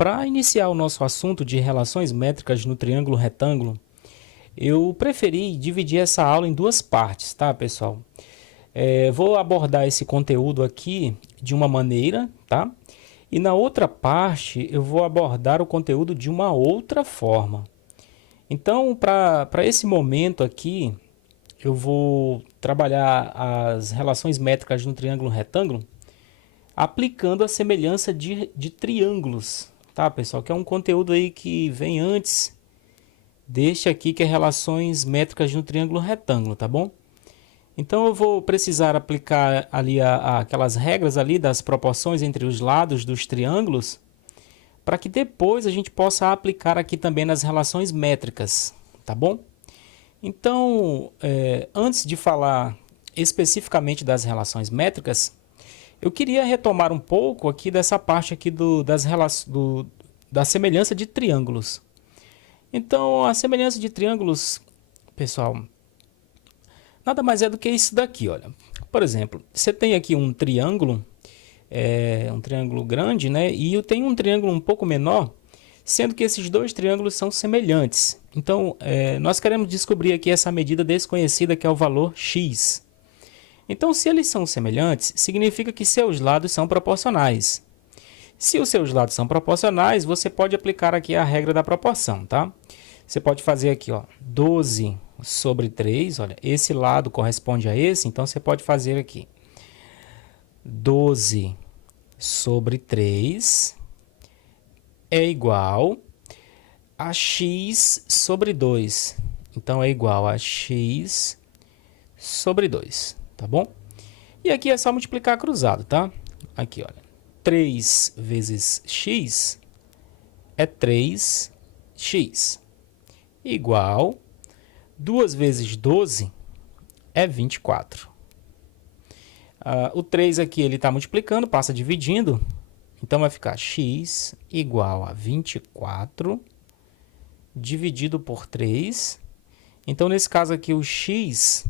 Para iniciar o nosso assunto de relações métricas no triângulo retângulo, eu preferi dividir essa aula em duas partes, tá, pessoal? Vou abordar esse conteúdo aqui de uma maneira, tá? E na outra parte eu vou abordar o conteúdo de uma outra forma. Então, para esse momento aqui, eu vou trabalhar as relações métricas no triângulo retângulo aplicando a semelhança de triângulos, tá, pessoal? Que é um conteúdo aí que vem antes deste aqui, que é relações métricas no triângulo retângulo, tá bom? Então eu vou precisar aplicar ali aquelas regras ali das proporções entre os lados dos triângulos, para que depois a gente possa aplicar aqui também nas relações métricas, tá bom? Então, antes de falar especificamente das relações métricas, eu queria retomar um pouco aqui dessa parte aqui da semelhança de triângulos. Então, a semelhança de triângulos, pessoal, nada mais é do que isso daqui, olha. Por exemplo, você tem aqui um triângulo grande, né? E eu tenho um triângulo um pouco menor, sendo que esses dois triângulos são semelhantes. Então, nós queremos descobrir aqui essa medida desconhecida, que é o valor x. Então, se eles são semelhantes, significa que seus lados são proporcionais. Se os seus lados são proporcionais, você pode aplicar aqui a regra da proporção, tá? Você pode fazer aqui, ó, 12 sobre 3, olha, esse lado corresponde a esse, então você pode fazer aqui 12 sobre 3 é igual a x sobre 2. Então, é igual a x sobre 2, tá bom? E aqui é só multiplicar cruzado, tá? Aqui, olha, 3 vezes x é 3x, igual 2 vezes 12 é 24. O 3 aqui ele está multiplicando, passa dividindo, então vai ficar x igual a 24 dividido por 3. Então, nesse caso aqui, o x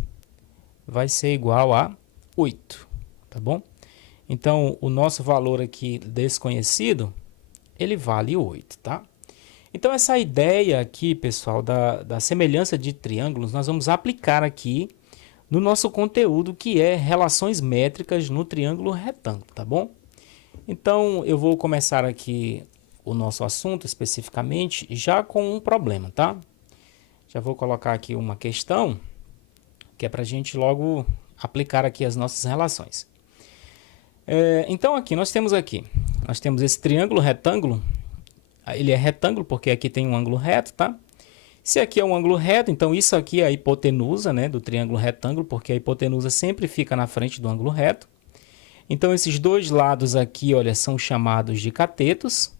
vai ser igual a 8, tá bom? Então, o nosso valor aqui desconhecido, ele vale 8, tá? Então, essa ideia aqui, pessoal, da semelhança de triângulos, nós vamos aplicar aqui no nosso conteúdo, que é relações métricas no triângulo retângulo, tá bom? Então, eu vou começar aqui o nosso assunto especificamente já com um problema, tá? Já vou colocar aqui uma questão, que é para a gente logo aplicar aqui as nossas relações. Então, aqui nós temos esse triângulo retângulo. Ele é retângulo porque aqui tem um ângulo reto, tá? Se aqui é um ângulo reto, então isso aqui é a hipotenusa, né, do triângulo retângulo, porque a hipotenusa sempre fica na frente do ângulo reto. Então, esses dois lados aqui, olha, são chamados de catetos.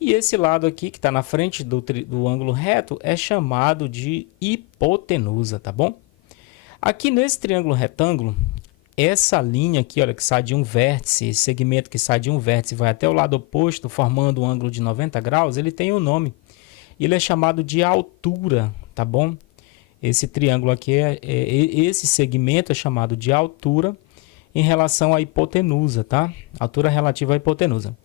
E esse lado aqui, que está na frente do ângulo reto, é chamado de hipotenusa, tá bom? Aqui nesse triângulo retângulo, essa linha aqui, olha, que sai de um vértice, esse segmento que sai de um vértice vai até o lado oposto, formando um ângulo de 90 graus, ele tem um nome. Ele é chamado de altura, tá bom? Esse triângulo aqui, esse segmento é chamado de altura em relação à hipotenusa, tá? Altura relativa à hipotenusa.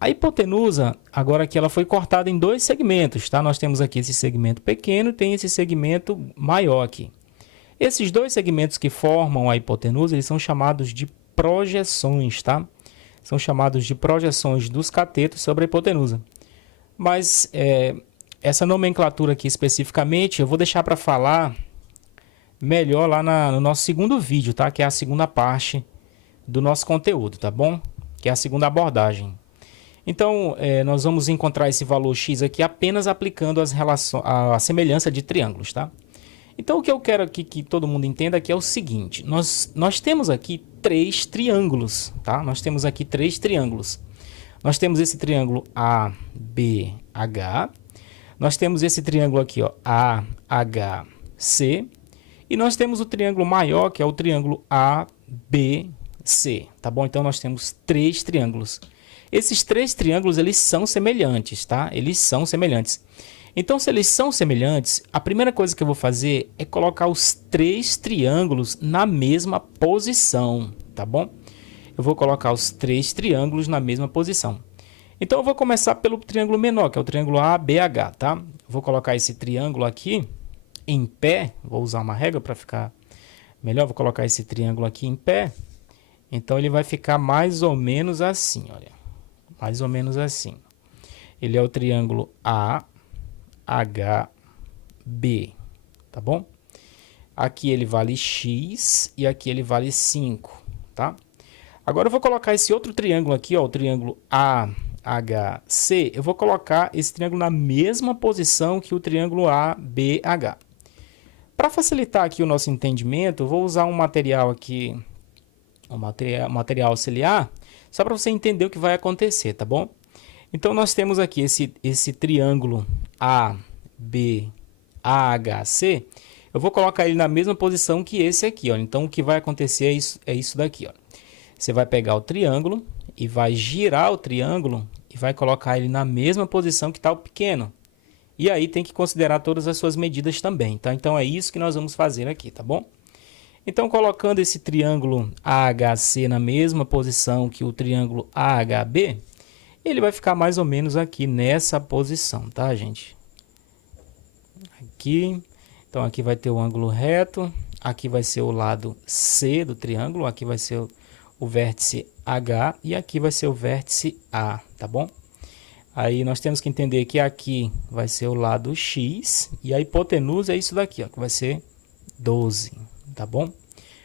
A hipotenusa, agora aqui, ela foi cortada em dois segmentos, tá? Nós temos aqui esse segmento pequeno e tem esse segmento maior aqui. Esses dois segmentos que formam a hipotenusa, eles são chamados de projeções, tá? São chamados de projeções dos catetos sobre a hipotenusa. Mas essa nomenclatura aqui especificamente, eu vou deixar para falar melhor lá no nosso segundo vídeo, tá? Que é a segunda parte do nosso conteúdo, tá bom? Que é a segunda abordagem. Então, nós vamos encontrar esse valor x aqui apenas aplicando a semelhança de triângulos, tá? Então, o que eu quero aqui que todo mundo entenda aqui é o seguinte. Nós temos aqui três triângulos, tá? Nós temos aqui três triângulos. Nós temos esse triângulo ABH. Nós temos esse triângulo aqui, ó, AHC. E nós temos o triângulo maior, que é o triângulo ABC, tá bom? Então, nós temos três triângulos. Esses três triângulos, eles são semelhantes, tá? Eles são semelhantes. Então, se eles são semelhantes, a primeira coisa que eu vou fazer é colocar os três triângulos na mesma posição, tá bom? Eu vou colocar os três triângulos na mesma posição. Então, eu vou começar pelo triângulo menor, que é o triângulo ABH, tá? Vou colocar esse triângulo aqui em pé. Vou usar uma régua para ficar melhor. Vou colocar esse triângulo aqui em pé. Então, ele vai ficar mais ou menos assim, olha. Mais ou menos assim. Ele é o triângulo AHB, tá bom? Aqui ele vale x e aqui ele vale 5, tá? Agora eu vou colocar esse outro triângulo aqui, ó, o triângulo AHC. Eu vou colocar esse triângulo na mesma posição que o triângulo ABH. Para facilitar aqui o nosso entendimento, eu vou usar um material aqui, um material auxiliar, só para você entender o que vai acontecer, tá bom? Então, nós temos aqui esse triângulo ABAHC. Eu vou colocar ele na mesma posição que esse aqui, ó. Então, o que vai acontecer é isso daqui, ó. Você vai pegar o triângulo e vai girar o triângulo e vai colocar ele na mesma posição que está o pequeno. E aí tem que considerar todas as suas medidas também, tá? Então, é isso que nós vamos fazer aqui, tá bom? Então, colocando esse triângulo AHC na mesma posição que o triângulo AHB, ele vai ficar mais ou menos aqui nessa posição, tá, gente? Aqui. Então, aqui vai ter o ângulo reto. Aqui vai ser o lado C do triângulo. Aqui vai ser o vértice H. E aqui vai ser o vértice A, tá bom? Aí, nós temos que entender que aqui vai ser o lado X. E a hipotenusa é isso daqui, ó, que vai ser 12, tá bom?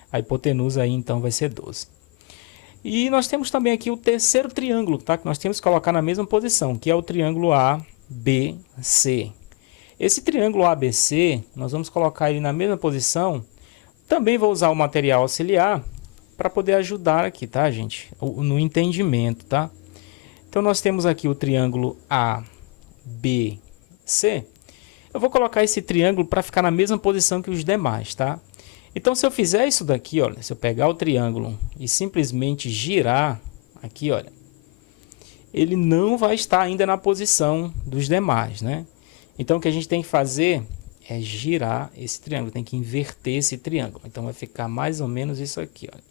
A hipotenusa aí, então, vai ser 12. E nós temos também aqui o terceiro triângulo, tá? Que nós temos que colocar na mesma posição, que é o triângulo ABC. Esse triângulo ABC, nós vamos colocar ele na mesma posição. Também vou usar o material auxiliar para poder ajudar aqui, tá, gente? No entendimento, tá? Então, nós temos aqui o triângulo ABC. Eu vou colocar esse triângulo para ficar na mesma posição que os demais, tá? Então, se eu fizer isso daqui, olha, se eu pegar o triângulo e simplesmente girar aqui, olha, ele não vai estar ainda na posição dos demais, né? Então, o que a gente tem que fazer é girar esse triângulo, tem que inverter esse triângulo. Então, vai ficar mais ou menos isso aqui, olha.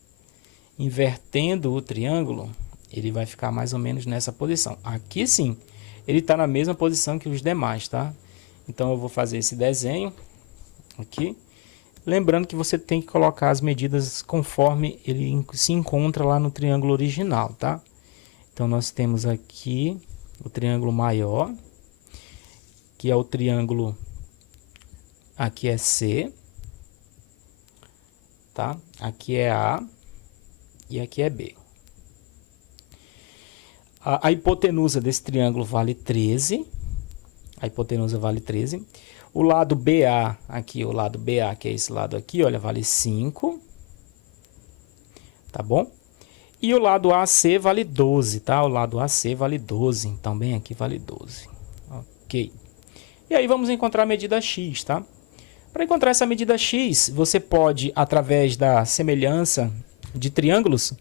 Invertendo o triângulo, ele vai ficar mais ou menos nessa posição. Aqui sim, ele está na mesma posição que os demais, tá? Então, eu vou fazer esse desenho aqui. Lembrando que você tem que colocar as medidas conforme ele se encontra lá no triângulo original, tá? Então, nós temos aqui o triângulo maior, que é o triângulo, aqui é C, tá? Aqui é A e aqui é B. A hipotenusa desse triângulo vale 13, a hipotenusa vale 13. O lado BA, aqui, o lado BA, que é esse lado aqui, olha, vale 5. Tá bom? E o lado AC vale 12, tá? O lado AC vale 12, então bem aqui vale 12. Ok. E aí vamos encontrar a medida X, tá? Para encontrar essa medida X, você pode, através da semelhança de triângulos,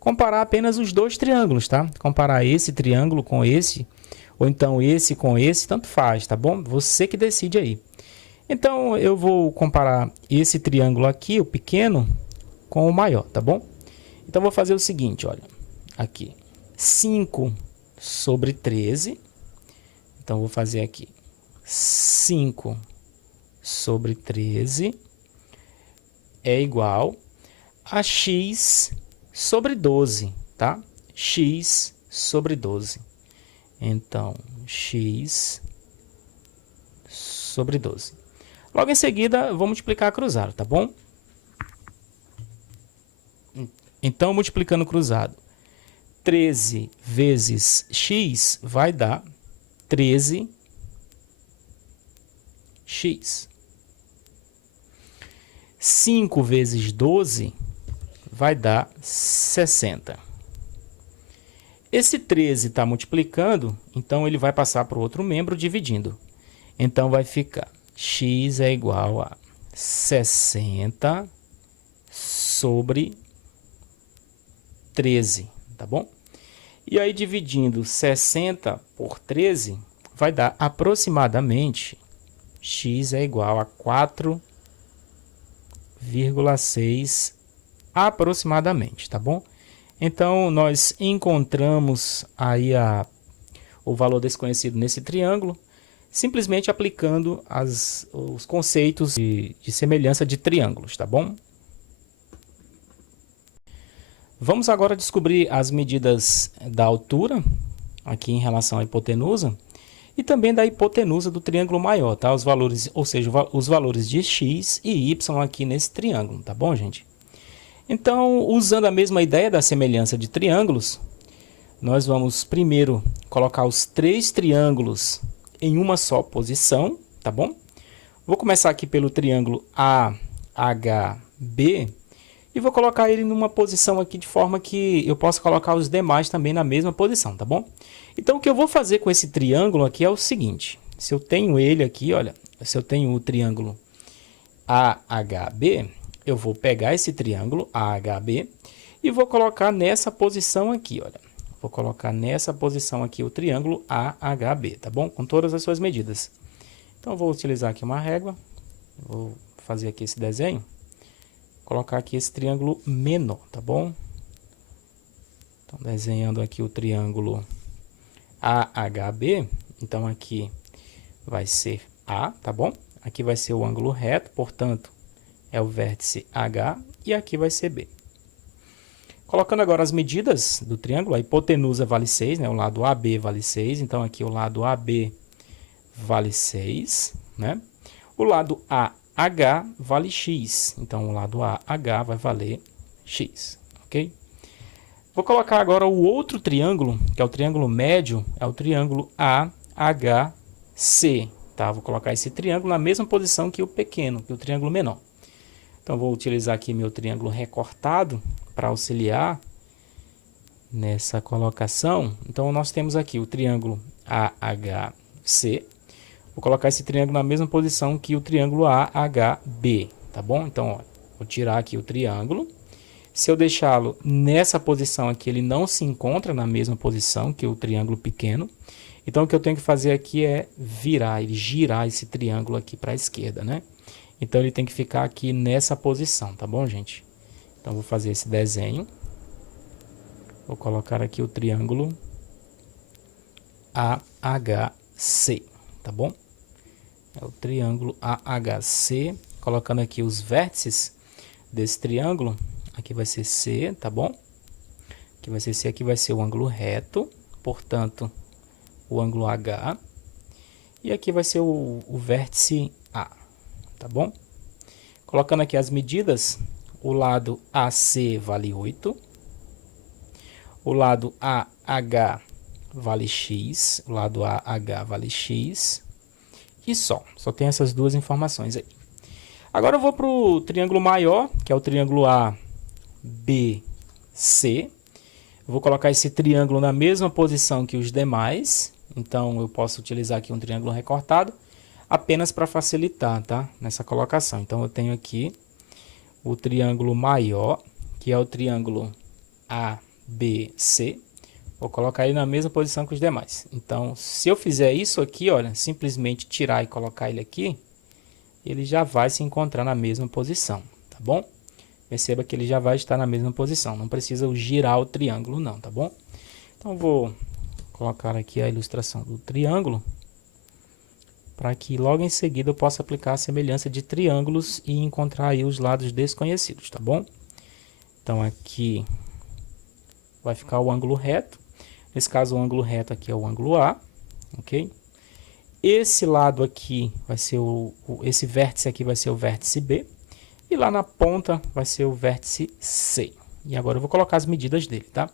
comparar apenas os dois triângulos, tá? Comparar esse triângulo com esse, ou então esse com esse, tanto faz, tá bom? Você que decide aí. Então, eu vou comparar esse triângulo aqui, o pequeno, com o maior, tá bom? Então, vou fazer o seguinte, olha. Aqui, 5 sobre 13. Então, vou fazer aqui 5 sobre 13 é igual a x sobre 12, tá? X sobre 12. Então, x sobre 12. Logo em seguida, vou multiplicar cruzado, tá bom? Então, multiplicando cruzado, 13 vezes x vai dar 13x. 5 vezes 12 vai dar 60. Esse 13 está multiplicando, então ele vai passar para o outro membro dividindo. Então, vai ficar x é igual a 60 sobre 13, tá bom? E aí, dividindo 60 por 13, vai dar aproximadamente x é igual a 4,6 aproximadamente, tá bom? Então, nós encontramos aí o valor desconhecido nesse triângulo, simplesmente aplicando os conceitos de semelhança de triângulos, tá bom? Vamos agora descobrir as medidas da altura, aqui em relação à hipotenusa, e também da hipotenusa do triângulo maior, tá? Os valores, ou seja, os valores de x e y aqui nesse triângulo, tá bom, gente? Então, usando a mesma ideia da semelhança de triângulos, nós vamos primeiro colocar os 3 triângulos em uma só posição, tá bom? Vou começar aqui pelo triângulo AHB e vou colocar ele numa posição aqui de forma que eu possa colocar os demais também na mesma posição, tá bom? Então, o que eu vou fazer com esse triângulo aqui é o seguinte. Se eu tenho ele aqui, olha, se eu tenho o triângulo AHB, eu vou pegar esse triângulo AHB e vou colocar nessa posição aqui, olha. Vou colocar nessa posição aqui o triângulo AHB, tá bom? Com todas as suas medidas. Então, eu vou utilizar aqui uma régua. Vou fazer aqui esse desenho. Colocar aqui esse triângulo menor, tá bom? Então, desenhando aqui o triângulo AHB. Então, aqui vai ser A, tá bom? Aqui vai ser o ângulo reto, portanto, é o vértice H. E aqui vai ser B. Colocando agora as medidas do triângulo, a hipotenusa vale 6, né? O lado AB vale 6, então aqui o lado AB vale 6, né? O lado AH vale x, então o lado AH vai valer x, ok? Vou colocar agora o outro triângulo, que é o triângulo médio, é o triângulo AHC, tá? Vou colocar esse triângulo na mesma posição que o pequeno, que o triângulo menor. Então, vou utilizar aqui meu triângulo recortado para auxiliar nessa colocação. Então, nós temos aqui o triângulo AHC. Vou colocar esse triângulo na mesma posição que o triângulo AHB, tá bom? Então, ó, vou tirar aqui o triângulo. Se eu deixá-lo nessa posição aqui, ele não se encontra na mesma posição que o triângulo pequeno. Então, o que eu tenho que fazer aqui é girar esse triângulo aqui para a esquerda, né? Então, ele tem que ficar aqui nessa posição, tá bom, gente? Então, vou fazer esse desenho. Vou colocar aqui o triângulo AHC, tá bom? É o triângulo AHC. Colocando aqui os vértices desse triângulo. Aqui vai ser C, tá bom? Aqui vai ser C, aqui vai ser o ângulo reto. Portanto, o ângulo H. E aqui vai ser o vértice A. Tá bom? Colocando aqui as medidas, o lado AC vale 8, o lado AH vale x, o lado AH vale x, e só tem essas duas informações aí. Agora eu vou para o triângulo maior, que é o triângulo ABC. Eu vou colocar esse triângulo na mesma posição que os demais, então eu posso utilizar aqui um triângulo recortado, apenas para facilitar, tá? Nessa colocação. Então, eu tenho aqui o triângulo maior, que é o triângulo ABC. Vou colocar ele na mesma posição que os demais. Então, se eu fizer isso aqui, olha, simplesmente tirar e colocar ele aqui, ele já vai se encontrar na mesma posição, tá bom? Perceba que ele já vai estar na mesma posição. Não precisa girar o triângulo, não, tá bom? Então, vou colocar aqui a ilustração do triângulo, para que logo em seguida eu possa aplicar a semelhança de triângulos e encontrar aí os lados desconhecidos, tá bom? Então, aqui vai ficar o ângulo reto. Nesse caso, o ângulo reto aqui é o ângulo A, ok? Esse lado aqui vai ser esse vértice aqui vai ser o vértice B. E lá na ponta vai ser o vértice C. E agora eu vou colocar as medidas dele, tá?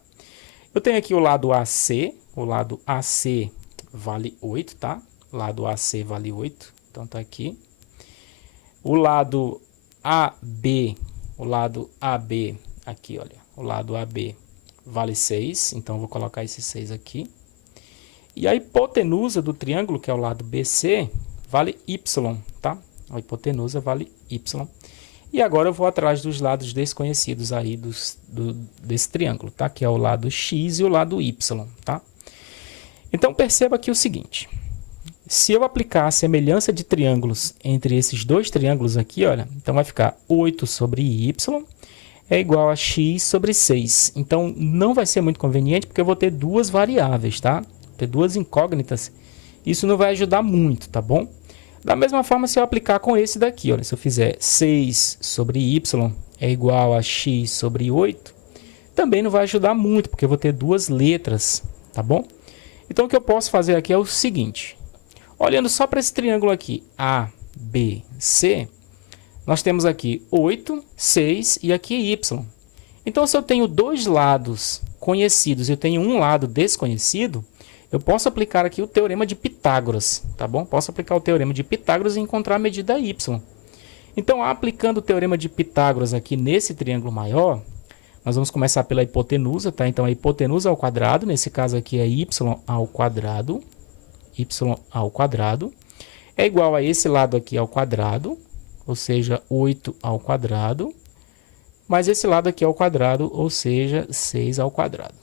Eu tenho aqui o lado AC. O lado AC vale 8, tá? Lado AC vale 8, então tá aqui. O lado AB, aqui, olha, o lado AB vale 6, então eu vou colocar esse 6 aqui. E a hipotenusa do triângulo, que é o lado BC, vale Y, tá? A hipotenusa vale Y. E agora eu vou atrás dos lados desconhecidos aí desse triângulo, tá? Que é o lado X e o lado Y, tá? Então perceba aqui o seguinte. Se eu aplicar a semelhança de triângulos entre esses dois triângulos aqui, olha, então vai ficar 8 sobre y é igual a x sobre 6. Então, não vai ser muito conveniente porque eu vou ter duas variáveis, tá? ter duas incógnitas, isso não vai ajudar muito, tá bom? Da mesma forma, se eu aplicar com esse daqui, olha, se eu fizer 6 sobre y é igual a x sobre 8, também não vai ajudar muito, porque eu vou ter duas letras, tá bom? Então, o que eu posso fazer aqui é o seguinte. Olhando só para esse triângulo aqui, A, B, C, nós temos aqui 8, 6 e aqui y. Então, se eu tenho dois lados conhecidos e eu tenho um lado desconhecido, eu posso aplicar aqui o teorema de Pitágoras, tá bom? Posso aplicar o teorema de Pitágoras e encontrar a medida y. Então, aplicando o teorema de Pitágoras aqui nesse triângulo maior, nós vamos começar pela hipotenusa, tá? Então, a hipotenusa ao quadrado, nesse caso aqui é y ao quadrado, é igual a esse lado aqui ao quadrado, ou seja, 8 ao quadrado, mais esse lado aqui ao quadrado, ou seja, 6 ao quadrado.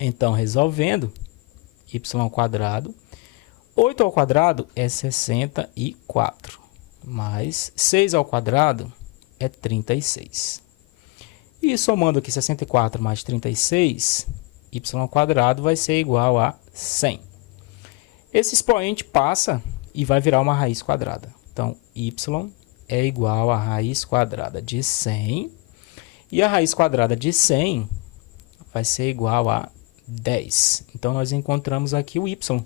Então, resolvendo, y ao quadrado, 8 ao quadrado é 64, mais 6 ao quadrado é 36. E somando aqui 64 mais 36, y ao quadrado vai ser igual a 100. Esse expoente passa e vai virar uma raiz quadrada. Então, y é igual a raiz quadrada de 100. E a raiz quadrada de 100 vai ser igual a 10. Então, nós encontramos aqui o y.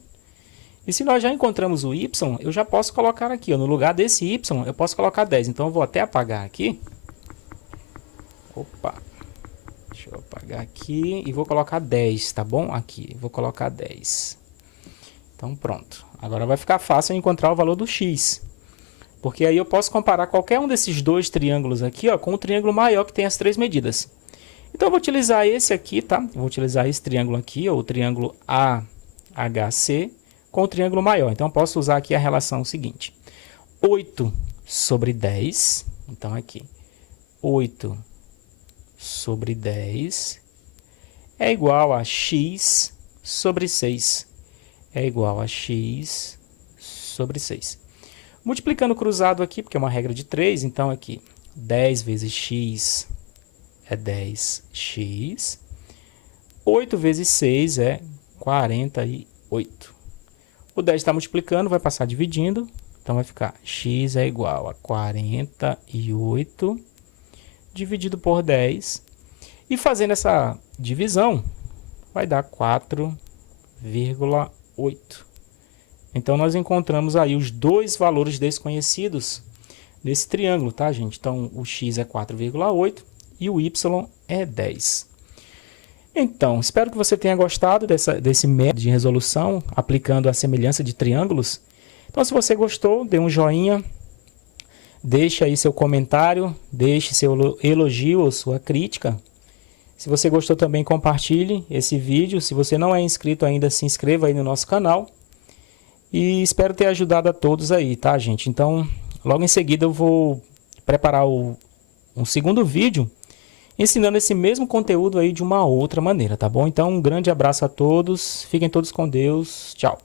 E se nós já encontramos o y, eu já posso colocar aqui, ó, no lugar desse y, eu posso colocar 10. Então, eu vou até apagar aqui. Opa, deixa eu apagar aqui e vou colocar 10, tá bom? Aqui, vou colocar 10. Então, pronto. Agora vai ficar fácil encontrar o valor do x. Porque aí eu posso comparar qualquer um desses dois triângulos aqui, ó, com o triângulo maior que tem as três medidas. Então, eu vou utilizar esse aqui, tá? Eu vou utilizar esse triângulo aqui, ó, o triângulo AHC, com o triângulo maior. Então, eu posso usar aqui a relação seguinte. 8 sobre 10, então aqui, 8 sobre 10 é igual a x sobre 6. É igual a x sobre 6. Multiplicando cruzado aqui, porque é uma regra de 3, então aqui 10 vezes x é 10x. 8 vezes 6 é 48. O 10 está multiplicando, vai passar dividindo, então vai ficar x é igual a 48 dividido por 10. E fazendo essa divisão, vai dar 4,8. Então, nós encontramos aí os dois valores desconhecidos nesse triângulo, tá, gente? Então, o x é 4,8 e o y é 10. Então, espero que você tenha gostado desse método de resolução, aplicando a semelhança de triângulos. Então, se você gostou, dê um joinha, deixe aí seu comentário, deixe seu elogio ou sua crítica. Se você gostou também, compartilhe esse vídeo. Se você não é inscrito ainda, se inscreva aí no nosso canal. E espero ter ajudado a todos aí, tá, gente? Então, logo em seguida eu vou preparar um segundo vídeo ensinando esse mesmo conteúdo aí de uma outra maneira, tá bom? Então, um grande abraço a todos. Fiquem todos com Deus. Tchau.